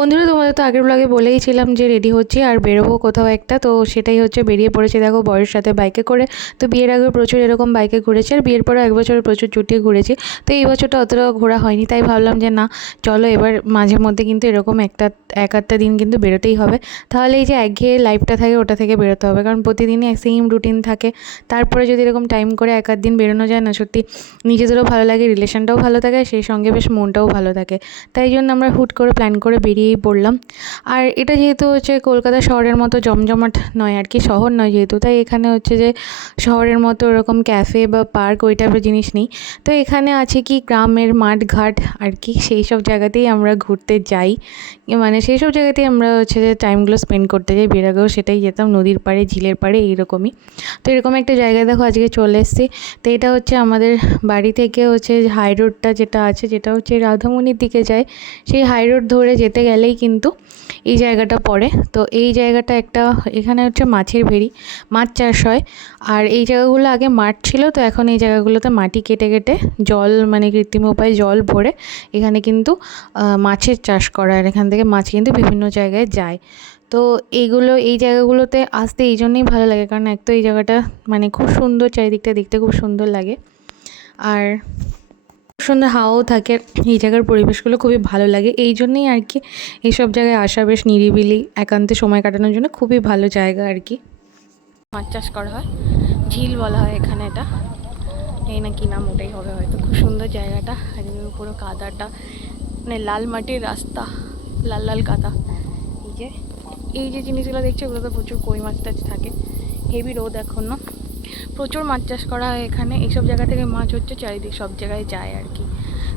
বন্ধুরা, তোমাদের তো আগের ব্লগে বলেইছিলাম যে রেডি হচ্ছি আর বেরোবো কোথাও একটা, তো সেটাই হচ্ছে, বেরিয়ে পড়েছে দেখো বরের সাথে বাইকে করে। তো বিয়ের আগে প্রচুর এরকম বাইকে ঘুরেছি আর বিয়ের পরে এক বছরে প্রচুর চুটিয়ে ঘুরেছি। তো এই বছরটা অতটা ঘোরা হয়নি, তাই ভাবলাম যে না, চলো এবার মাঝে মধ্যে কিন্তু এরকম এক আধটা দিন কিন্তু বেরোতেই হবে। তাহলে এই যে একঘেয়ে লাইফটা থাকে ওটা থেকে বেরোতে হবে, কারণ প্রতিদিনই সেম রুটিন থাকে। তারপরে যদি এরকম টাইম করে এক আধ দিন বেরোনো যায় না, সত্যি নিজেদেরও ভালো লাগে, রিলেশনটাও ভালো থাকে, সেই সঙ্গে বেশ মনটাও ভালো থাকে। তাই জন্য আমরা হুট করে প্ল্যান করে বেরিয়েই পড়লাম। আর এটা যেহেতু হচ্ছে কলকাতা শহরের মতো জমজমাট নয় আর কি, শহর নয় যেহেতু, তাই এখানে হচ্ছে যে শহরের মতো এরকম ক্যাফে বা পার্ক ওই টাইপের জিনিস নেই। তো এখানে আছে কি গ্রামের মাঠঘাট আর কি, সেই সব জায়গাতেই আমরা ঘুরতে যাই, মানে সেই সব জায়গাতেই আমরা হচ্ছে যে টাইমগুলো স্পেন্ড করতে যাই। বের আগেও সেটাই যেতাম, নদীর পাড়ে, ঝিলের পাড়ে, এইরকমই। তো এরকম একটা জায়গায় দেখো আজকে চলে এসেছি। তো এটা হচ্ছে আমাদের বাড়ি থেকে হচ্ছে হাই রোডটা যেটা আছে, যেটা হচ্ছে রাধামণির দিকে যায়, সেই হাই রোড ধরে যেতে গেলেই কিন্তু এই জায়গাটা পড়ে। তো এই জায়গাটা একটা, এখানে হচ্ছে মাছের ভেড়ি, মাছ চাষ হয়। আর এই জায়গাগুলো আগে মাঠ ছিল, তো এখন এই জায়গাগুলোতে মাটি কেটে কেটে জল, মানে কৃত্রিম উপায়ে জল ভরে এখানে কিন্তু মাছের চাষ করা, আর এখান থেকে মাছ কিন্তু বিভিন্ন জায়গায় যায়। তো এই জায়গাগুলোতে আসতে এই জন্যই ভালো লাগে, কারণ এক তো এই জায়গাটা মানে খুব সুন্দর, চারিদিকটা দেখতে খুব সুন্দর লাগে, আর সুন্দর হাওয়াও থাকে। এই জায়গার পরিবেশগুলো খুবই ভালো লাগে, এই জন্যই আর কি এইসব জায়গায় আসা, বেশ নিরিবিলি একান্তে সময় কাটানোর জন্য খুবই ভালো জায়গা আর কি। মাছ চাষ করা হয়, ঝিল বলা হয় এখানে, এটা এই না কি নাম ওটাই হবে হয়তো। খুব সুন্দর জায়গাটা, আর পুরো কাদাটা, মানে লাল মাটির রাস্তা, লাল লাল কাদা। এই যে জিনিসগুলো দেখছো, ওগুলোতে প্রচুর কই মাছ টাছ থাকে। হেভি রোদ এখন না, প্রচুর মাছ চাষ করা হয় এখানে। এইসব জায়গা থেকে মাছ হচ্ছে চারিদিক সব জায়গায় যায় আর কি,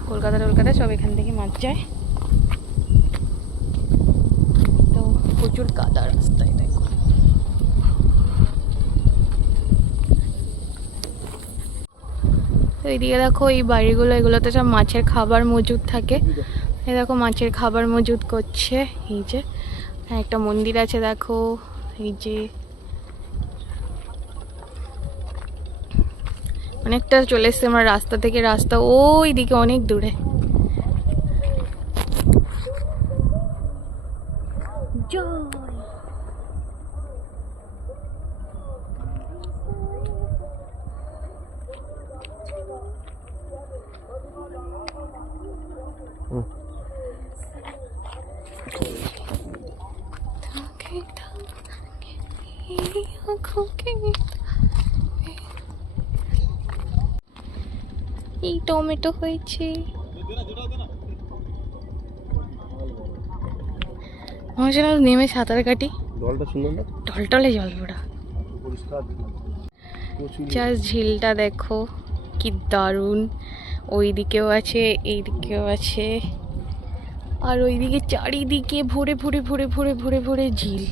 কলকাতায় সব এখান থেকে মাছ যায়। তো প্রচুর কাদা রাস্তায় দেখো। তো এইদিকে দেখো এই বাড়িগুলো, এগুলোতে সব মাছের খাবার মজুদ থাকে। এই দেখো মাছের খাবার মজুদ করছে। এই যে একটা মন্দির আছে দেখো, এই যে অনেকটা চলে এসছে আমরা রাস্তা থেকে, রাস্তা ওই দিকে অনেক দূরে। এই টমেটো হয়েছে, নেমে সাঁতার কাটি, জলটা সুন্দর না, টলটলে জল পুরা জাস্ট। ঝিলটা দেখো কি দারুণ, ওই দিকেও আছে, এই দিকেও আছে, আর ওইদিকে চারিদিকে ভরে ভরে ভরে ভরে ভরে ভরে ঝিল,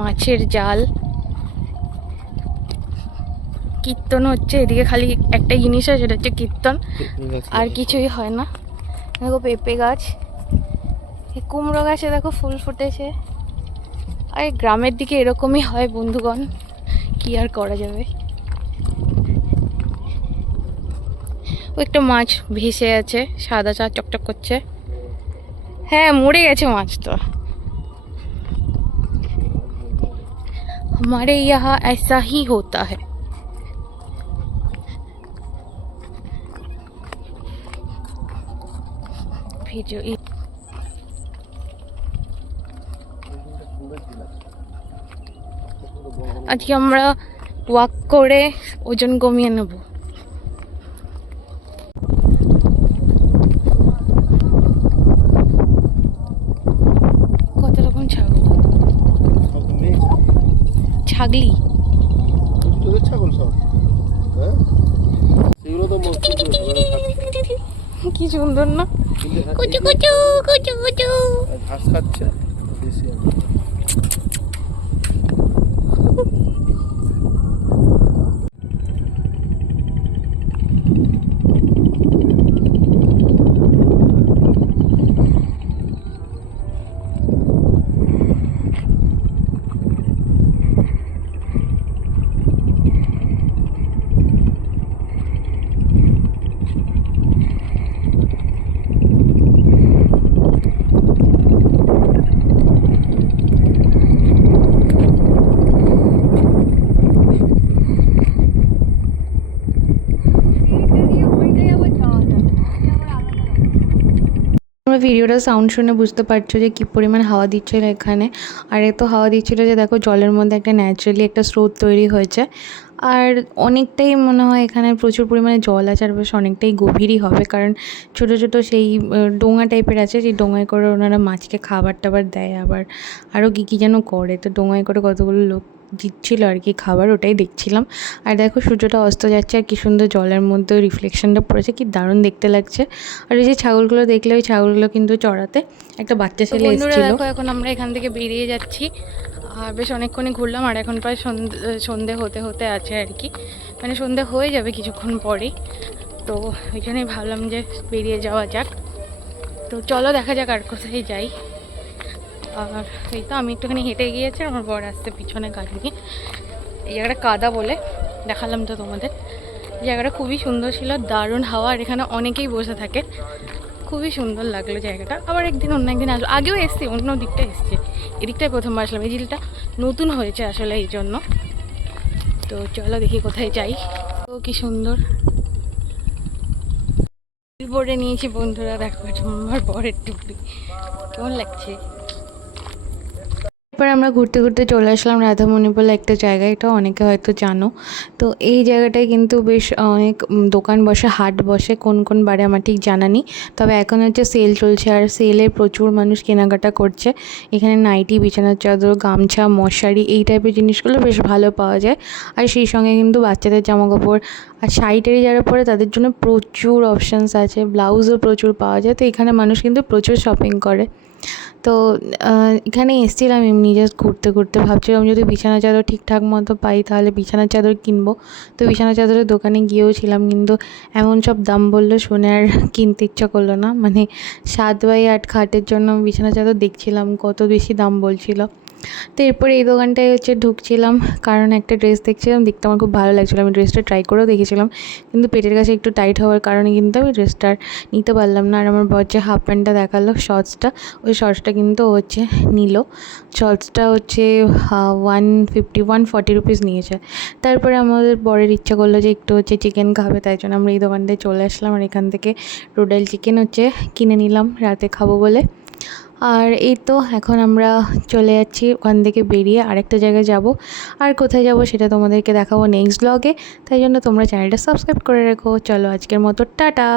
মাছের জাল, কীর্তন হচ্ছে এদিকে। খালি একটা জিনিস হয়, সেটা হচ্ছে কীর্তন, আর কিছুই হয় না। দেখো পেঁপে গাছ, কুমড়ো গাছে দেখো ফুল ফুটেছে। আর গ্রামের দিকে এরকমই হয় বন্ধুগণ, কি আর করা যাবে। ও একটা মাছ ভেসে আছে, সাদা চা চকচক করছে। হ্যাঁ, মরে গেছে মাছ তো। हमारे यहाँ ऐसा ही होता है। ভিডিও আজকে আমরা ওয়াক করে ওজন কমিয়ে নেব। কত রকম ছাগল, ছাগলি, ছাগল সব, কি সুন্দর না, কুচু কুচু কুচু কুচু ঘাস খাচ্ছে। ভিডিওটা সাউন্ড শুনে বুঝতে পারছো যে কী পরিমাণ হাওয়া দিচ্ছিল এখানে। আর এত হাওয়া দিচ্ছিল যে দেখো জলের মধ্যে একটা ন্যাচারালি একটা স্রোত তৈরি হয়েছে। আর অনেকটাই মনে হয় এখানে প্রচুর পরিমাণে জল আছে, আর বেশ অনেকটাই গভীরই হবে, কারণ ছোটো ছোটো সেই ডোঙা টাইপের আছে, যে ডোঙায় করে ওনারা মাছকে খাবার টাবার দেয়, আবার আরও কী কী যেন করে। তো ডোঙায় করে কতগুলো লোক দিচ্ছিল আর কি খাবার, ওটাই দেখছিলাম। আর দেখো সূর্যটা অস্ত যাচ্ছে আর কি সুন্দর জলের মধ্যে রিফ্লেকশনটা পড়েছে, কি দারুণ দেখতে লাগছে। আর এই যে ছাগলগুলো দেখলে, ওই ছাগলগুলো কিন্তু চড়াতে একটা বাচ্চা ছেলে এসেছিল। দেখো এখন আমরা এখান থেকে বেরিয়ে যাচ্ছি, আর বেশ অনেকক্ষণই ঘুরলাম, আর এখন প্রায় সন্ধে হতে হতে আছে আর কি, মানে সন্ধে হয়ে যাবে কিছুক্ষণ পরেই। তো ওইখানেই ভাবলাম যে বেরিয়ে যাওয়া যাক। তো চলো দেখা যাক আর কোথায় যাই। আর এই তো আমি একটুখানি হেঁটে গিয়েছি, আমার বর আসতে পিছনে গাড়ি নিয়ে। এই জায়গাটা কাদা বলে দেখালাম তো তোমাদের। জায়গাটা খুবই সুন্দর ছিল, দারুণ হাওয়া, আর এখানে অনেকেই বসে থাকে, খুবই সুন্দর লাগলো জায়গাটা। আবার একদিন অন্য একদিন আসলো, আগেও এসছি, অন্য দিকটা এসছি, এদিকটায় প্রথমবার আসলাম। এই ঝিলটা নতুন হয়েছে আসলে এই জন্য। তো চলো দেখি কোথায় যাই। তো কি সুন্দর পরে নিয়েছি বন্ধুরা, দেখো আমার বরের টুপি কেমন লাগছে। এরপর আমরা ঘুরতে ঘুরতে চলে আসলাম রাধামণি বলে একটা জায়গায়, এটা অনেকে হয়তো জানো। তো এই জায়গাটায় কিন্তু বেশ অনেক দোকান বসে, হাট বসে, কোন কোন বারে আমার ঠিক জানা নেই, তবে এখন হচ্ছে সেল চলছে, আর সেলে প্রচুর মানুষ কেনাকাটা করছে। এখানে নাইটি, বিছানার চাদর, গামছা, মশারি, এই টাইপের জিনিসগুলো বেশ ভালো পাওয়া যায়। আর সেই সঙ্গে কিন্তু বাচ্চাদের জামাকাপড় আর শাড়ি যারা পরে তাদের জন্য প্রচুর অপশানস আছে, ব্লাউজও প্রচুর পাওয়া যায়। তো এখানে মানুষ কিন্তু প্রচুর শপিং করে। তো এখানে এসেছিলাম এমনি জাস্ট ঘুরতে ঘুরতে, ভাবছিলাম যদি বিছানা চাদর ঠিকঠাক মতো পাই তাহলে বিছানার চাদর কিনবো। তো বিছানা চাদরের দোকানে গিয়েও ছিলাম, কিন্তু এমন সব দাম বললো শুনে আর কিনতে ইচ্ছা করলো না। মানে 7x8 খাটের জন্য বিছানা চাদর দেখছিলাম, কত বেশি দাম বলছিল। তো এরপরে এই দোকানটায় হচ্ছে ঢুকছিলাম, কারণ একটা ড্রেস দেখছিলাম, দেখতে আমার খুব ভালো লাগছিলো। আমি ড্রেসটা ট্রাই করেও দেখেছিলাম, কিন্তু পেটের কাছে একটু টাইট হওয়ার কারণে কিন্তু আমি ড্রেসটা নিতে পারলাম না। আর আমার বর যে হাফ প্যান্টটা দেখালো, শর্টসটা, ওই শর্টসটা কিন্তু হচ্ছে নিল। শর্টসটা হচ্ছে 140 রুপিস নিয়েছে। তারপরে আমাদের বরের ইচ্ছা করলো যে একটু হচ্ছে চিকেন খাবে, তাই জন্য আমরা এই দোকানটায় চলে আসলাম, আর এখান থেকে রোডাইল চিকেন হচ্ছে কিনে নিলাম রাতে খাবো বলে। আর এই তো এখন আমরা চলে যাচ্ছি ওখান থেকে বেরিয়ে আরেকটা জায়গায় যাব। আর কোথায় যাব সেটা তোমাদেরকে দেখাবো নেক্সট ব্লগে, তাই জন্য তোমরা চ্যানেলটা সাবস্ক্রাইব করে রেখো। চলো আজকের মতো টাটা।